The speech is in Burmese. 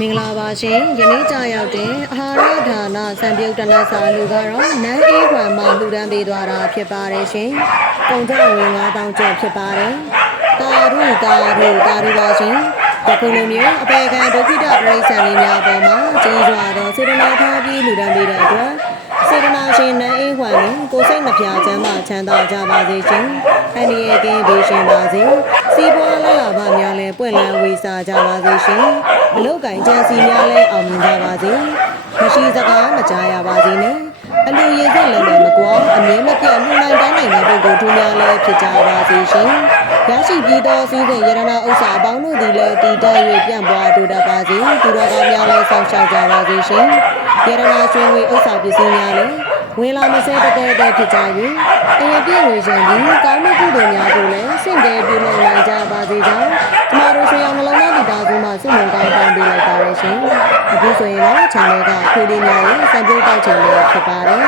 မင်္ဂလာပါရှင်ယနေ့ကြာရောက်တဲ့အာဟာရဒါနစံပြုတ်တနတ်စာလူကတော့နန်းအေးခွန်မှလူဒန်းပေးသွားတာဖြစ်ပါတယ်ရှင်ပုံကြဝင်9000ကျော်ဖြစ်ပါတယ်တာရုတာရုတာရုပါရှင်တခုလိုမျိုးအပေခံဒုက္ခိတပရိစ္ဆန်လေးများပေါ်မှာကြီးစွာသောစေတနာထားပြီးလူဒန်းပေးတဲ့အတွက်စေတနာ ရှင်နန်းအေးခွန်နဲ့ကိုယ်စိတ်နှပြချမ်းသာချမ်းသာကြပါစေရှင်အန္တရာယ်ကင်းပြီးရှင်ပါစေစီးပွားလာလာပါများလဲပွင့်လန်းဝေစာကြပါစေရှင်အလုတ်ကင်ချမ်းစီများလဲအောင်မြင်ကြပါစေမရှိစကားမကြားရပါစေနဲ့အလူရည်စက်လည်းလည်းမကွာအမြဲမပြတ်လူနိုင်တန်းနိုင်တဲ့ပုဂ္ဂိုလ်တို့များလဲဖြစ်ကြပါစေရှင်ရရှိပြီးသောစည်းစိမ်ယရနာဥစ္စာအပေါင်းတို့သည်လည်းတည်တတ်၍ပြန့်ပွားတိုးတက်ပါစေသူတော်ကောင်းများလဲဆောင်ရှောက်ကြပါစေရှင်ယရနာရွှေငွေဥစ္စာပစ္စည်းများလဲ ဝင်လာမစဲတကယ်တည်းဖြစ်ကြ၍အရင်ပြည့်ဝရန်ပြီးကောင်းမှုကုသိုလ်များကိုလည်းစင့်ကြဲပြုလုပ်နိုင်ကြပါစေကြောင်းကျမတို့ဆွေအောင်နှလုံးသားမိသားစုမှစုမုံကောင်းတောင်းပေးလိုက်ပါရရှင်အခုဆိုရင်တော့ channel ကခွေးလေးများရဲ့စံပြုတ်တောက်ချင်လေးဖြစ်ပါတယ်